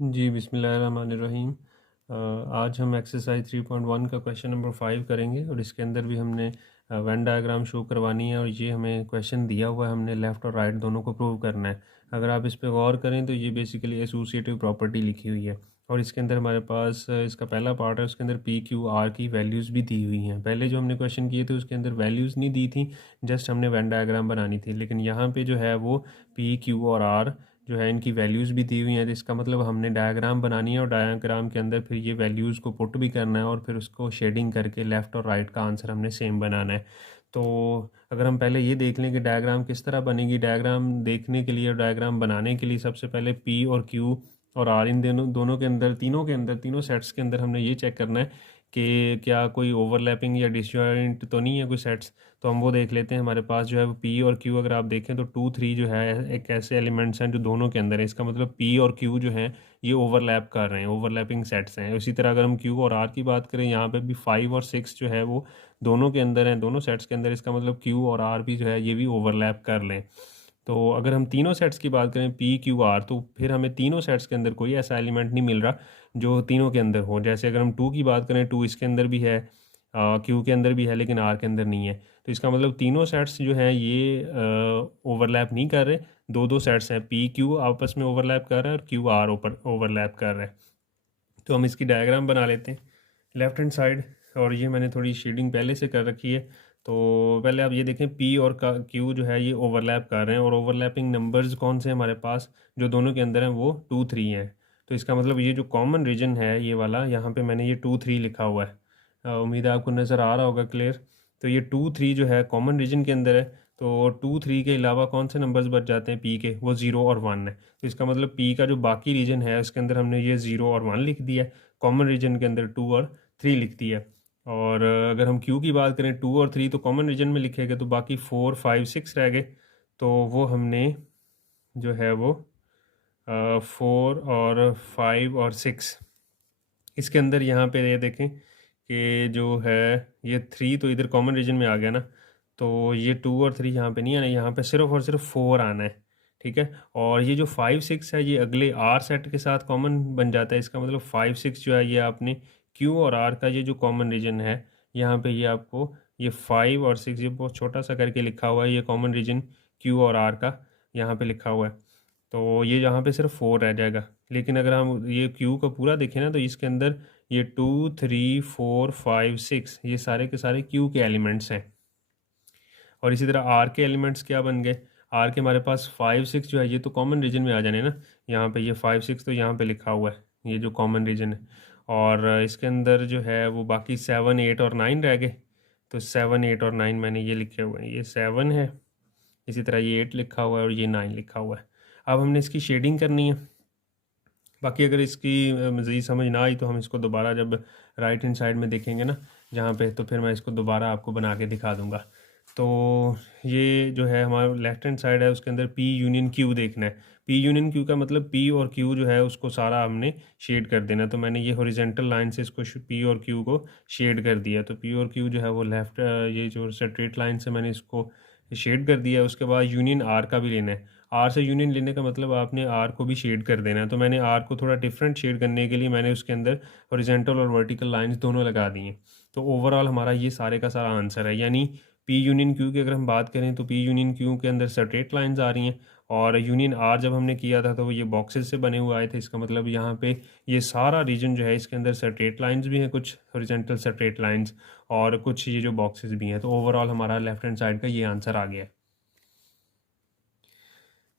जी बिस्मिल्लाहिर्रहमानिर्रहीम। आज हम एक्सरसाइज 3.1 का क्वेश्चन नंबर 5 करेंगे और इसके अंदर भी हमने वेन डायग्राम शो करवानी है और ये हमें क्वेश्चन दिया हुआ है, हमने लेफ़्ट और राइट दोनों को प्रूव करना है। अगर आप इस पे गौर करें तो ये बेसिकली एसोसिएटिव प्रॉपर्टी लिखी हुई है और इसके अंदर हमारे पास इसका पहला पार्ट है, उसके अंदर पी क्यू आर की वैल्यूज़ भी दी हुई हैं। पहले जो हमने क्वेश्चन किए थे उसके अंदर वैल्यूज़ नहीं दी थी, जस्ट हमने वेन डायग्राम बनानी थी, लेकिन यहाँ पे जो है वो पी क्यू और आर जो है इनकी वैल्यूज़ भी दी हुई हैं। तो इसका मतलब हमने डायग्राम बनानी है और डायग्राम के अंदर फिर ये वैल्यूज़ को पुट भी करना है और फिर उसको शेडिंग करके लेफ़्ट और राइट का आंसर हमने सेम बनाना है। तो अगर हम पहले ये देख लें कि डायग्राम किस तरह बनेगी, डायग्राम देखने के लिए और डायग्राम बनाने के लिए सबसे पहले पी और क्यू और आर इन दोनों के अंदर तीनों सेट्स के अंदर हमने ये चेक करना है कि क्या कोई ओवरलैपिंग या डिसजॉइंट तो नहीं है कोई सेट्स। तो हम वो देख लेते हैं। हमारे पास जो है वो पी और क्यू अगर आप देखें तो 2 3 जो है एक ऐसे एलिमेंट्स हैं जो दोनों के अंदर है। इसका मतलब पी और क्यू जो हैं ये ओवरलैप कर रहे हैं, ओवरलैपिंग सेट्स हैं। उसी तरह अगर हम क्यू और आर की बात करें, यहाँ पे भी 5 और 6 जो है वो दोनों के अंदर हैं, दोनों सेट्स के अंदर। इसका मतलब क्यू और आर भी जो है ये भी ओवरलैप कर लें। तो अगर हम तीनों सेट्स की बात करें पी क्यू आर, तो फिर हमें तीनों सेट्स के अंदर कोई ऐसा एलिमेंट नहीं मिल रहा जो तीनों के अंदर हो। जैसे अगर हम टू की बात करें, टू इसके अंदर भी है, क्यू के अंदर भी है, लेकिन आर के अंदर नहीं है। तो इसका मतलब तीनों सेट्स जो हैं ये ओवरलैप नहीं कर रहे। दो दो सेट्स हैं, पी क्यू आपस में ओवरलैप कर रहे हैं और क्यू आर ऊपर ओवरलैप कर रहे हैं। तो हम इसकी डायग्राम बना लेते हैं लेफ़्ट हैंड साइड। और ये मैंने थोड़ी शेडिंग पहले से कर रखी है। तो पहले आप ये देखें पी और का क्यू जो है ये ओवरलैप कर रहे हैं और ओवरलैपिंग नंबर्स कौन से हैं हमारे पास जो दोनों के अंदर हैं, वो 2 3 हैं। तो इसका मतलब ये जो कॉमन रीजन है ये वाला, यहाँ पे मैंने ये 2 3 लिखा हुआ है। उम्मीद है आपको नज़र आ रहा होगा क्लियर। तो ये 2 3 जो है कॉमन रीजन के अंदर है। तो 2 3 के अलावा कौन से नंबर्स बच जाते हैं पी के, वो 0 और 1 है। तो इसका मतलब पी का जो बाकी रीजन है उसके अंदर हमने ये 0 और 1 लिख दिया है, कॉमन रीजन के अंदर 2 और 3 लिख दिया है। और अगर हम क्यू की बात करें, 2 और 3 तो कॉमन रीजन में लिखे गए, तो बाकी 4 5 6 रह गए। तो वो हमने जो है वो 4 और 5 और 6 इसके अंदर यहाँ पे ये देखें कि जो है ये 3 तो इधर कॉमन रीजन में आ गया ना। तो ये 2 और 3 यहाँ पे नहीं आना, यहाँ पे सिर्फ और सिर्फ 4 आना है। ठीक है। और ये जो 5 6 है ये अगले आर सेट के साथ कॉमन बन जाता है। इसका मतलब 5 6 जो है ये आपने क्यू और आर का ये जो कॉमन रीजन है, यहाँ पे ये आपको ये 5 और 6 ये बहुत छोटा सा करके लिखा हुआ है, ये कॉमन रीजन क्यू और आर का यहाँ पे लिखा हुआ है। तो ये यहाँ पे सिर्फ 4 रह जाएगा। लेकिन अगर हम ये क्यू का पूरा देखें ना, तो इसके अंदर ये 2 3 4 5 6 ये सारे के सारे क्यू के एलिमेंट्स हैं। और इसी तरह आर के एलिमेंट्स क्या बन गए, आर के हमारे पास 5 6 जो है ये तो कॉमन रीजन में आ जाने ना। यहाँ पे ये 5 6 तो यहाँ पे लिखा हुआ है, ये जो कॉमन रीजन है। और इसके अंदर जो है वो बाकी 7 8 और 9 रह गए। तो 7 8 और 9 मैंने ये लिखे हुए हैं, ये 7 है, इसी तरह ये 8 लिखा हुआ है और ये 9 लिखा हुआ है। अब हमने इसकी शेडिंग करनी है। बाकी अगर इसकी मज़ीद समझ ना आई तो हम इसको दोबारा जब राइट हैंड साइड में देखेंगे ना जहाँ पे, तो फिर मैं इसको दोबारा आपको बना के दिखा दूँगा। तो ये जो है हमारा लेफ्ट हैंड साइड है, उसके अंदर पी यूनियन क्यू देखना है। पी यूनियन क्यू का मतलब पी और क्यू जो है उसको सारा हमने शेड कर देना। तो मैंने ये हॉरिजेंटल लाइन से इसको पी और क्यू को शेड कर दिया। तो पी और क्यू जो है वो लेफ्ट, ये जो स्ट्रेट लाइन से मैंने इसको शेड कर दिया। उसके बाद यूनियन आर का भी लेना है। आर से यूनियन लेने का मतलब आपने आर को भी शेड कर देना है। तो मैंने आर को थोड़ा डिफरेंट शेड करने के लिए मैंने उसके अंदर हॉरिजेंटल और वर्टिकल लाइंस दोनों लगा दी हैं। तो ओवरऑल हमारा ये सारे का सारा आंसर है। यानी पी यूनियन क्यू की अगर हम बात करें तो पी यूनियन क्यू के अंदर स्ट्रेट लाइंस आ रही हैं। और यूनियन आर जब हमने किया था तो वो ये बॉक्सेस से बने हुए आए थे। इसका मतलब यहाँ पे ये सारा रीजन जो है इसके अंदर स्ट्रेट लाइंस भी हैं, कुछ हॉरिजेंटल स्ट्रेट लाइंस, और कुछ ये जो बॉक्सेस भी हैं। तो ओवरऑल हमारा लेफ्ट हैंड साइड का ये आंसर आ गया है।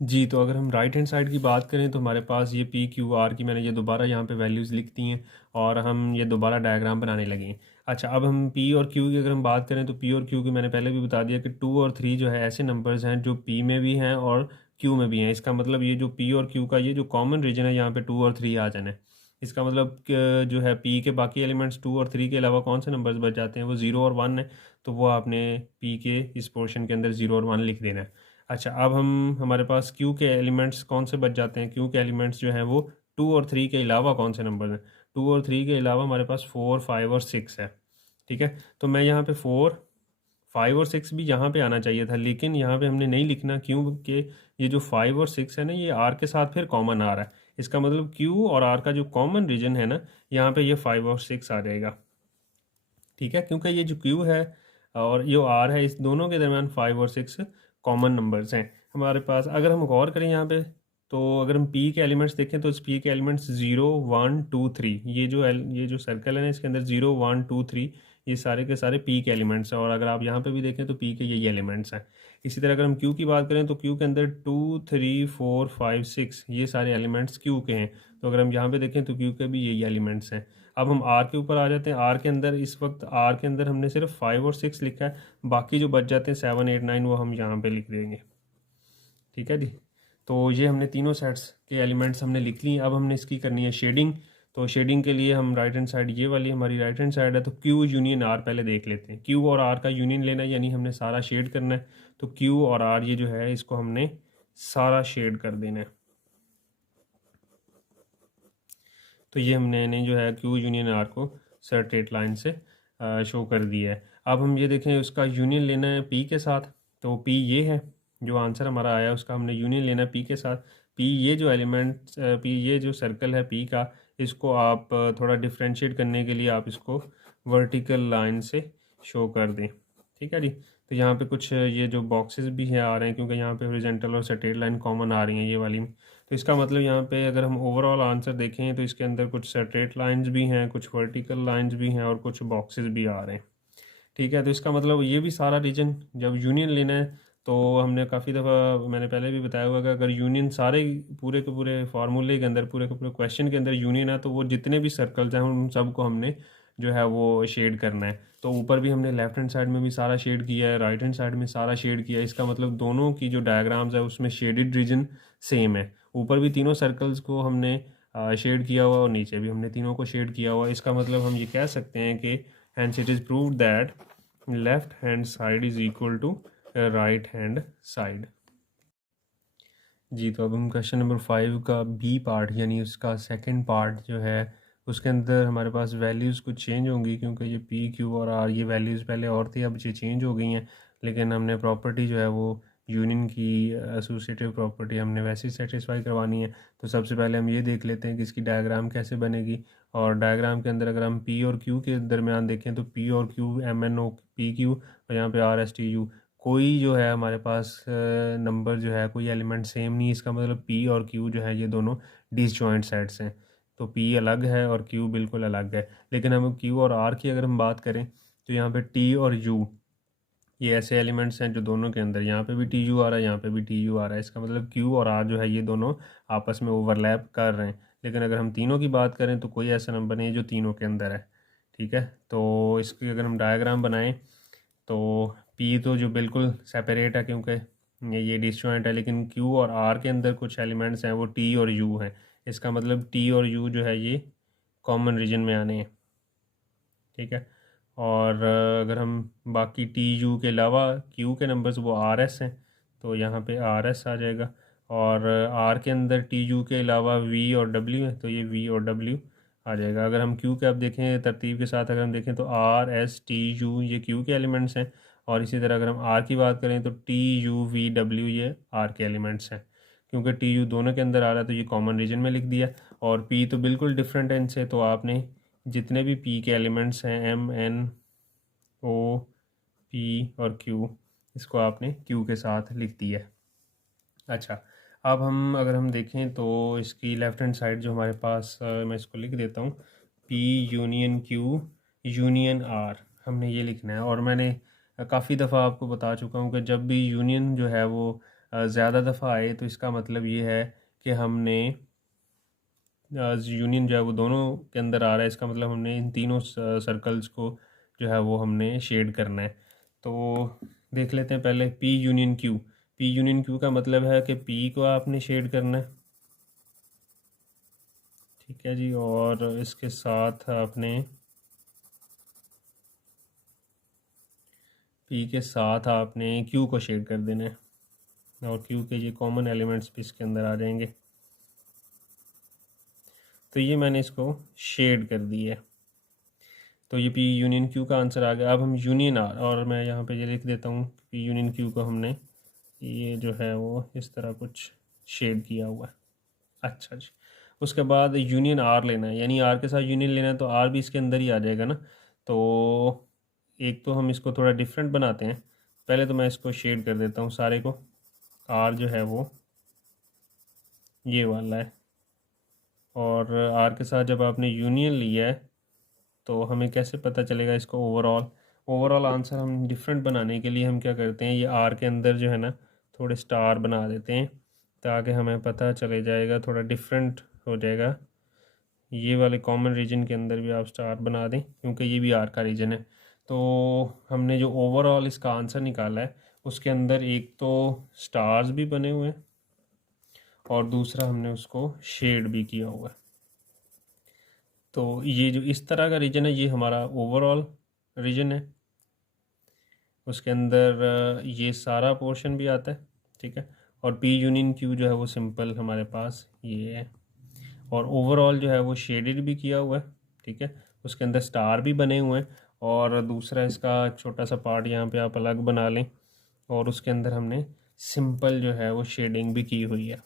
जी, तो अगर हम राइट हैंड साइड की बात करें तो हमारे पास ये पी क्यू आर की मैंने ये दोबारा यहाँ पे वैल्यूज़ लिख दी हैं और हम ये दोबारा डायग्राम बनाने लगे हैं। अच्छा, अब हम पी और क्यू की अगर हम बात करें तो पी और क्यू की मैंने पहले भी बता दिया कि 2 और 3 जो है ऐसे नंबर्स हैं जो पी में भी हैं और क्यू में भी हैं। इसका मतलब ये जो पी और क्यू का ये जो कॉमन रीजन है यहाँ पे 2 और 3 आ जाना है। इसका मतलब जो है पी के बाकी एलिमेंट्स 2 और 3 के अलावा कौन से नंबर्स बच जाते हैं, वो 0 और 1 है। तो वो आपने पी के इस पोर्शन के अंदर 0 और 1 लिख देना है। अच्छा, अब हम हमारे पास क्यू के एलिमेंट्स कौन से बच जाते हैं, क्यू के एलिमेंट्स जो हैं वो 2 और 3 के अलावा कौन से नंबर हैं। 2 और 3 के अलावा हमारे पास 4 5 और 6 है। ठीक है। तो मैं यहाँ पे 4 5 और 6 भी यहाँ पे आना चाहिए था, लेकिन यहाँ पे हमने नहीं लिखना क्योंकि ये जो 5 और 6 है ना ये आर के साथ फिर कॉमन आ रहा है। इसका मतलब क्यू और आर का जो कॉमन रीजन है ना, यहाँ पे ये 5 और 6 आ जाएगा। ठीक है, क्योंकि ये जो क्यू है और जो आर है, इस दोनों के दरमियान 5 और 6 कॉमन नंबर्स हैं हमारे पास। अगर हम गौर करें यहाँ पे, तो अगर हम पी के एलिमेंट्स देखें तो इस पी के एलिमेंट्स 0 1 2 3, ये जो सर्कल है ना, इसके अंदर 0 1 2 3 ये सारे के सारे पी के एलिमेंट्स हैं। और अगर आप यहाँ पे भी देखें तो पी के यही एलिमेंट्स हैं। इसी तरह अगर हम क्यू की बात करें तो क्यू के अंदर 2 3 4 5 6 ये सारे एलिमेंट्स क्यू के हैं। तो अगर हम यहाँ पे देखें तो क्यू के भी यही एलिमेंट्स हैं। अब हम आर के ऊपर आ जाते हैं। आर के अंदर इस वक्त आर के अंदर हमने सिर्फ 5 और 6 लिखा है, बाकी जो बच जाते हैं 7 8 9 वो हम यहाँ पे लिख देंगे। ठीक है जी, तो ये हमने तीनों सेट्स के एलिमेंट्स हमने लिख ली। अब हमने इसकी करनी है शेडिंग। तो शेडिंग के लिए हम राइट हैंड साइड, ये वाली हमारी राइट हैंड साइड है, तो क्यू यूनियन आर पहले देख लेते हैं। क्यू और आर का यूनियन लेना है, यानी हमने सारा शेड करना है। तो क्यू और आर ये जो है इसको हमने सारा शेड कर देना है। तो ये हमने जो है क्यू यूनियन आर को स्ट्रेट लाइन से शो कर दिया है। अब हम ये देखें उसका यूनियन लेना है पी के साथ। तो पी ये है, जो आंसर हमारा आया उसका हमने यूनियन लेना है पी के साथ। पी ये जो एलिमेंट, पी ये जो सर्कल है पी का, इसको आप थोड़ा डिफ्रेंशिएट करने के लिए आप इसको वर्टिकल लाइन से शो कर दें। ठीक है जी, तो यहाँ पे कुछ ये जो बॉक्सेस भी हैं आ रहे हैं, क्योंकि यहाँ पे हॉरिजॉन्टल और स्ट्रेट लाइन कॉमन आ रही हैं ये वाली। तो इसका मतलब यहाँ पे अगर हम ओवरऑल आंसर देखें तो इसके अंदर कुछ स्ट्रेट लाइंस भी हैं, कुछ वर्टिकल लाइंस भी हैं और कुछ बॉक्सेस भी आ रहे हैं। ठीक है, तो इसका मतलब ये भी सारा रीजन जब यूनियन लेना है, तो हमने काफ़ी दफ़ा मैंने पहले भी बताया हुआ कि अगर यूनियन सारे पूरे के पूरे फार्मूले के अंदर, पूरे के पूरे क्वेश्चन के अंदर यूनियन है, तो वो जितने भी सर्कल्स हैं उन सबको हमने जो है वो शेड करना है। तो ऊपर भी हमने लेफ्ट हैंड साइड में भी सारा शेड किया है, राइट हैंड साइड में सारा शेड किया है। इसका मतलब दोनों की जो डायग्राम्स है उसमें शेडेड रीजन सेम है। ऊपर भी तीनों सर्कल्स को हमने शेड किया हुआ और नीचे भी हमने तीनों को शेड किया हुआ। इसका मतलब हम ये कह सकते हैं कि hence it is proved that left hand side is equal to right hand side. जी, तो अब हम क्वेश्चन नंबर 5 का बी पार्ट, यानी उसका सेकंड पार्ट जो है, उसके अंदर हमारे पास वैल्यूज़ कुछ चेंज होंगी, क्योंकि ये पी क्यू और आर ये वैल्यूज़ पहले और थी, अब ये चेंज हो गई हैं। लेकिन हमने प्रॉपर्टी जो है वो यूनियन की एसोसिएटिव प्रॉपर्टी हमने वैसे ही सेटिस्फाई करवानी है। तो सबसे पहले हम ये देख लेते हैं कि इसकी डायग्राम कैसे बनेगी। और डायग्राम के अंदर अगर हम पी और क्यू के दरमियान देखें तो पी और Q M N O P Q, और यहाँ पे आर एस टी यू, कोई जो है हमारे पास नंबर जो है कोई एलिमेंट सेम नहीं। इसका मतलब पी और क्यू जो है ये दोनों डिसजॉइंट सेट्स हैं। तो पी अलग है और क्यू बिल्कुल अलग है। लेकिन हम क्यू और आर की अगर हम बात करें तो यहाँ पे टी और यू ये ऐसे एलिमेंट्स हैं जो दोनों के अंदर, यहाँ पे भी टी यू आ रहा है, यहाँ पे भी टी यू आ रहा है। इसका मतलब क्यू और आर जो है ये दोनों आपस में ओवरलैप कर रहे हैं। लेकिन अगर हम तीनों की बात करें तो कोई ऐसा नंबर नहीं है जो तीनों के अंदर है। ठीक है, तो इसकी अगर हम डायग्राम बनाएं तो पी तो जो बिल्कुल सेपरेट है, क्योंकि ये डिसजॉइंट है। लेकिन क्यू और आर के अंदर कुछ एलिमेंट्स हैं वो टी और यू हैं। इसका मतलब टी और यू जो है ये कॉमन रीजन में आने हैं। ठीक है, और अगर हम बाकी टी यू के अलावा क्यू के नंबर्स वो आर एस हैं, तो यहाँ पे आर एस आ जाएगा। और आर के अंदर टी यू के अलावा वी और डब्ल्यू है, तो ये वी और डब्ल्यू आ जाएगा। अगर हम क्यू के अब देखें तरतीब के साथ, अगर हम देखें तो आर एस टी यू ये क्यू के एलिमेंट्स हैं। और इसी तरह अगर हम आर की बात करें तो टी यू वी डब्ल्यू ये आर के एलिमेंट्स हैं। क्योंकि टी यू दोनों के अंदर आ रहा है तो ये कॉमन रीजन में लिख दिया। और पी तो बिल्कुल डिफरेंट है इनसे, तो आपने जितने भी पी के एलिमेंट्स हैं एम एन ओ पी और क्यू, इसको आपने क्यू के साथ लिख दिया है। अच्छा, अब अगर हम देखें तो इसकी लेफ़्ट हैंड साइड जो हमारे पास मैं इसको लिख देता हूँ, P union Q union R, हमने ये लिखना है। और मैंने काफ़ी दफ़ा आपको बता चुका हूँ कि जब भी यूनियन जो है वो ज़्यादा दफ़ा आए तो इसका मतलब ये है कि हमने यूनियन जो है वो दोनों के अंदर आ रहा है। इसका मतलब हमने इन तीनों सर्कल्स को जो है वो हमने शेड करना है। तो देख लेते हैं पहले P union Q. P union Q का मतलब है कि पी को आपने शेड करना है। ठीक है जी, और इसके साथ आपने पी के साथ आपने क्यू को शेड कर देना है, और क्यू के ये कॉमन एलिमेंट्स भी इसके अंदर आ जाएंगे। तो ये मैंने इसको शेड कर दिया है। तो ये पी यूनियन क्यू का आंसर आ गया। अब हम यूनियन आर, और मैं यहाँ पे ये लिख देता हूँ पी यूनियन क्यू को हमने ये जो है वो इस तरह कुछ शेड किया हुआ है। अच्छा जी, उसके बाद यूनियन आर लेना है, यानी आर के साथ यूनियन लेना है तो आर भी इसके अंदर ही आ जाएगा ना। तो एक तो हम इसको थोड़ा डिफरेंट बनाते हैं, पहले तो मैं इसको शेड कर देता हूँ सारे को। आर जो है वो ये वाला है, और आर के साथ जब आपने यूनियन लिया है तो हमें कैसे पता चलेगा इसको ओवरऑल आंसर हम डिफरेंट बनाने के लिए हम क्या करते हैं, ये आर के अंदर जो है ना थोड़े स्टार बना देते हैं, ताकि हमें पता चले जाएगा, थोड़ा डिफरेंट हो जाएगा। ये वाले कॉमन रीजन के अंदर भी आप स्टार बना दें, क्योंकि ये भी आर का रीजन है। तो हमने जो ओवरऑल इसका आंसर निकाला है उसके अंदर एक तो स्टार्स भी बने हुए हैं और दूसरा हमने उसको शेड भी किया हुआ है। तो ये जो इस तरह का रीजन है ये हमारा ओवरऑल रीजन है, उसके अंदर ये सारा पोर्शन भी आता है, ठीक है। और पी यूनियन क्यू जो है वो सिंपल हमारे पास ये है, और ओवरऑल जो है वो शेडेड भी किया हुआ है, ठीक है। उसके अंदर स्टार भी बने हुए हैं, और दूसरा इसका छोटा सा पार्ट यहाँ पे आप अलग बना लें, और उसके अंदर हमने सिंपल जो है वो शेडिंग भी की हुई है,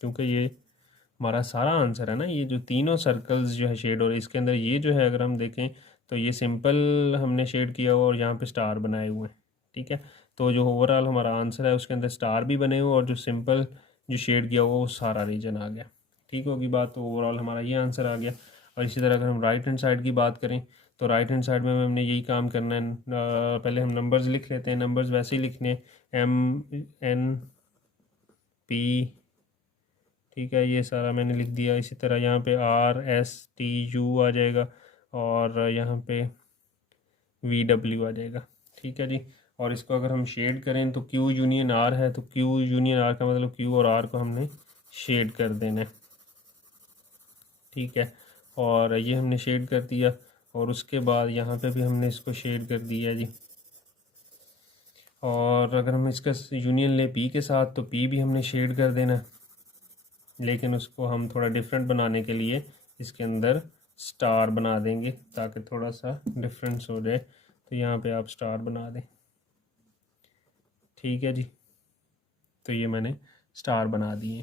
क्योंकि ये हमारा सारा आंसर है ना। ये जो तीनों सर्कल्स जो है शेड, और इसके अंदर ये जो है अगर हम देखें तो ये सिंपल हमने शेड किया हुआ और यहाँ पे स्टार बनाए हुए हैं, ठीक है। तो जो ओवरऑल हमारा आंसर है उसके अंदर स्टार भी बने हुए और जो सिंपल जो शेड किया हुआ वो सारा रीजन आ गया, ठीक होगी बात। तो ओवरऑल हमारा ये आंसर आ गया। और इसी तरह अगर हम राइट हैंड साइड की बात करें तो राइट हैंड साइड में हमने यही काम करना है। पहले हम नंबर्स लिख लेते हैं, नंबर्स वैसे ही लिखने MNP, ठीक है, ये सारा मैंने लिख दिया। इसी तरह यहाँ पे RSTU आ जाएगा, और यहाँ पे VW आ जाएगा, ठीक है जी। और इसको अगर हम शेड करें तो Q यूनियन R है, तो Q यूनियन R का मतलब Q और R को हमने शेड कर देना है, ठीक है। और ये हमने शेड कर दिया, और उसके बाद यहाँ पे भी हमने इसको शेड कर दिया जी। और अगर हम इसका यूनियन ले P के साथ तो P भी हमने शेड कर देना है, लेकिन उसको हम थोड़ा डिफरेंट बनाने के लिए इसके अंदर स्टार बना देंगे ताकि थोड़ा सा डिफरेंस हो जाए। तो यहाँ पे आप स्टार बना दें, ठीक है जी। तो ये मैंने स्टार बना दिए।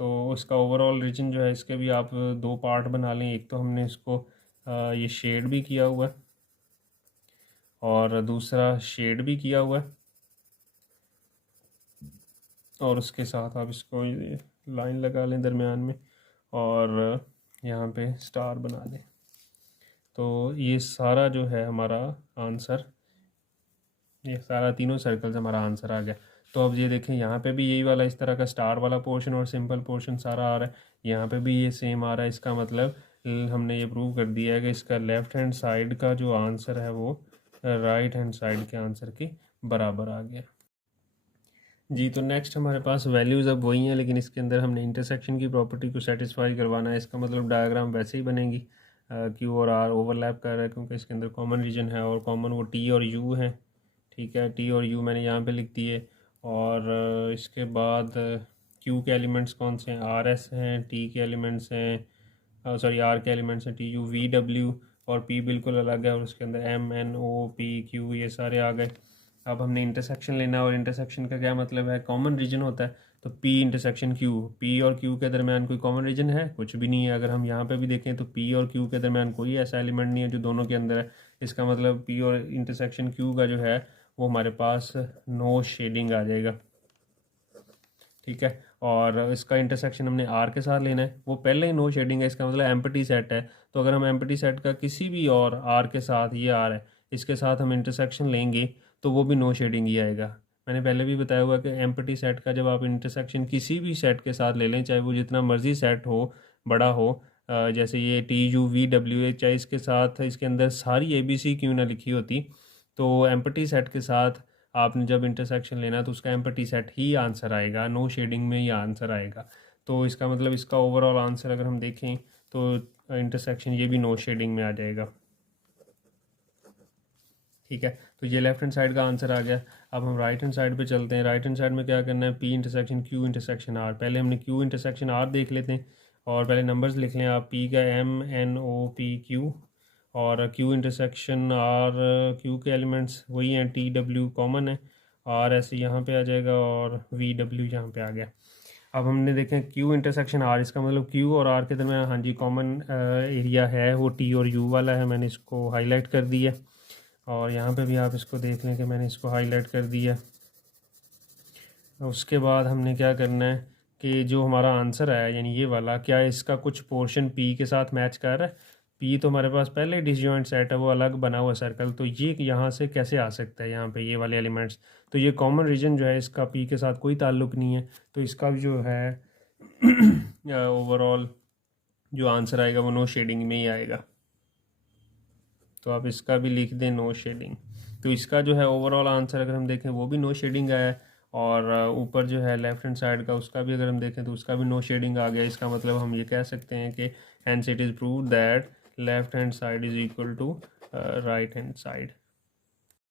तो उसका ओवरऑल रीजन जो है इसके भी आप दो पार्ट बना लें, एक तो हमने इसको ये शेड भी किया हुआ है और दूसरा शेड भी किया हुआ है, और उसके साथ आप इसको लाइन लगा लें दरमियान में और यहाँ पे स्टार बना दें। तो ये सारा जो है हमारा आंसर, ये सारा तीनों सर्कल्स हमारा आंसर आ गया। तो अब ये देखें यहाँ पे भी यही वाला इस तरह का स्टार वाला पोर्शन और सिंपल पोर्शन सारा आ रहा है, यहाँ पे भी ये सेम आ रहा है। इसका मतलब हमने ये प्रूव कर दिया है कि इसका लेफ़्ट हैंड साइड का जो आंसर है वो राइट हैंड साइड के आंसर के बराबर आ गया जी। तो नेक्स्ट हमारे पास वैल्यूज़ अब वही हैं, लेकिन इसके अंदर हमने इंटरसेक्शन की प्रॉपर्टी को सेटिस्फाई करवाना है। इसका मतलब डायग्राम वैसे ही बनेगी, क्यू और आर ओवरलैप कर रहा है क्योंकि इसके अंदर कॉमन रीजन है, और कॉमन वो टी और यू है, ठीक है। टी और यू मैंने यहाँ पे लिख दिए, और इसके बाद क्यू के एलिमेंट्स कौन से हैं, आर एस हैं, टी के एलिमेंट्स हैं, सॉरी आर के एलिमेंट्स हैं टी यू वी डब्ल्यू, और पी बिल्कुल अलग है, और उसके अंदर M N O P Q ये सारे आ गए। अब हमने इंटरसेक्शन लेना है, और इंटरसेक्शन का क्या मतलब है, कॉमन रीजन होता है। तो पी इंटरसेक्शन क्यू, पी और क्यू के दरमियान कोई कॉमन रीजन है, कुछ भी नहीं है। अगर हम यहाँ पे भी देखें तो पी और क्यू के दरमियान कोई ऐसा एलिमेंट नहीं है जो दोनों के अंदर है। इसका मतलब पी और इंटरसेक्शन क्यू का जो है वो हमारे पास नो शेडिंग आ जाएगा, ठीक है। और इसका इंटरसेक्शन हमने आर के साथ लेना है, वो पहले ही नो शेडिंग है, इसका मतलब एम्प्टी सेट है। तो अगर हम एम्प्टी सेट का किसी भी और आर के साथ, ये आर है, इसके साथ हम इंटरसेक्शन लेंगे तो वो भी नो शेडिंग ही आएगा। मैंने पहले भी बताया हुआ कि एम्प्टी सेट का जब आप इंटरसेक्शन किसी भी सेट के साथ ले लें, चाहे वो जितना मर्जी सेट हो, बड़ा हो, जैसे ये T U V W A, चाहे इसके साथ इसके अंदर सारी ए बी सी क्यों ना लिखी होती, तो एम्प्टी सेट के साथ आपने जब इंटरसेक्शन लेना तो उसका एम्प्टी सेट ही आंसर आएगा, नो शेडिंग में ही आंसर आएगा। तो इसका मतलब इसका ओवरऑल आंसर अगर हम देखें तो इंटरसेक्शन ये भी नो शेडिंग में आ जाएगा, ठीक है। तो ये लेफ्ट हैंड साइड का आंसर आ गया। अब हम राइट हैंड साइड पे चलते हैं। राइट हैंड साइड में क्या करना है, P intersection Q intersection R. पहले हमने क्यू इंटरसेक्शन आर देख लेते हैं, और पहले नंबर्स लिख लें आप, पी का M N O P Q, और क्यू इंटरसेक्शन आर, क्यू के एलिमेंट्स वही हैं, टी डब्ल्यू कॉमन है, आर ऐसे यहाँ पे आ जाएगा, और वी डब्ल्यू यहाँ पे आ गया। अब हमने देखें Q इंटरसेक्शन R, इसका मतलब Q और R के दरमियान हाँ जी कॉमन एरिया है, वो T और U वाला है। मैंने इसको हाईलाइट कर दिया और यहाँ पे भी आप इसको देख लें कि मैंने इसको हाईलाइट कर दिया। उसके बाद हमने क्या करना है कि जो हमारा आंसर आया यानी ये वाला, क्या इसका कुछ पोर्शन P के साथ मैच कर रहा है? P तो हमारे पास पहले डिसजॉइंट सेट है, वो अलग बना हुआ सर्कल, तो ये यहाँ से कैसे आ सकता है यहाँ पे ये वाले एलिमेंट्स? तो ये कॉमन रीजन जो है इसका P के साथ कोई ताल्लुक नहीं है, तो इसका भी जो है ओवरऑल जो आंसर आएगा वो नो शेडिंग में ही आएगा। तो आप इसका भी लिख दें नो शेडिंग। तो इसका जो है ओवरऑल आंसर अगर हम देखें वो भी नो शेडिंग आया है, और ऊपर जो है लेफ्ट हैंड साइड का उसका भी अगर हम देखें तो उसका भी नो शेडिंग आ गया। इसका मतलब हम ये कह सकते हैं कि hence it is prove that left hand side is equal to right hand side.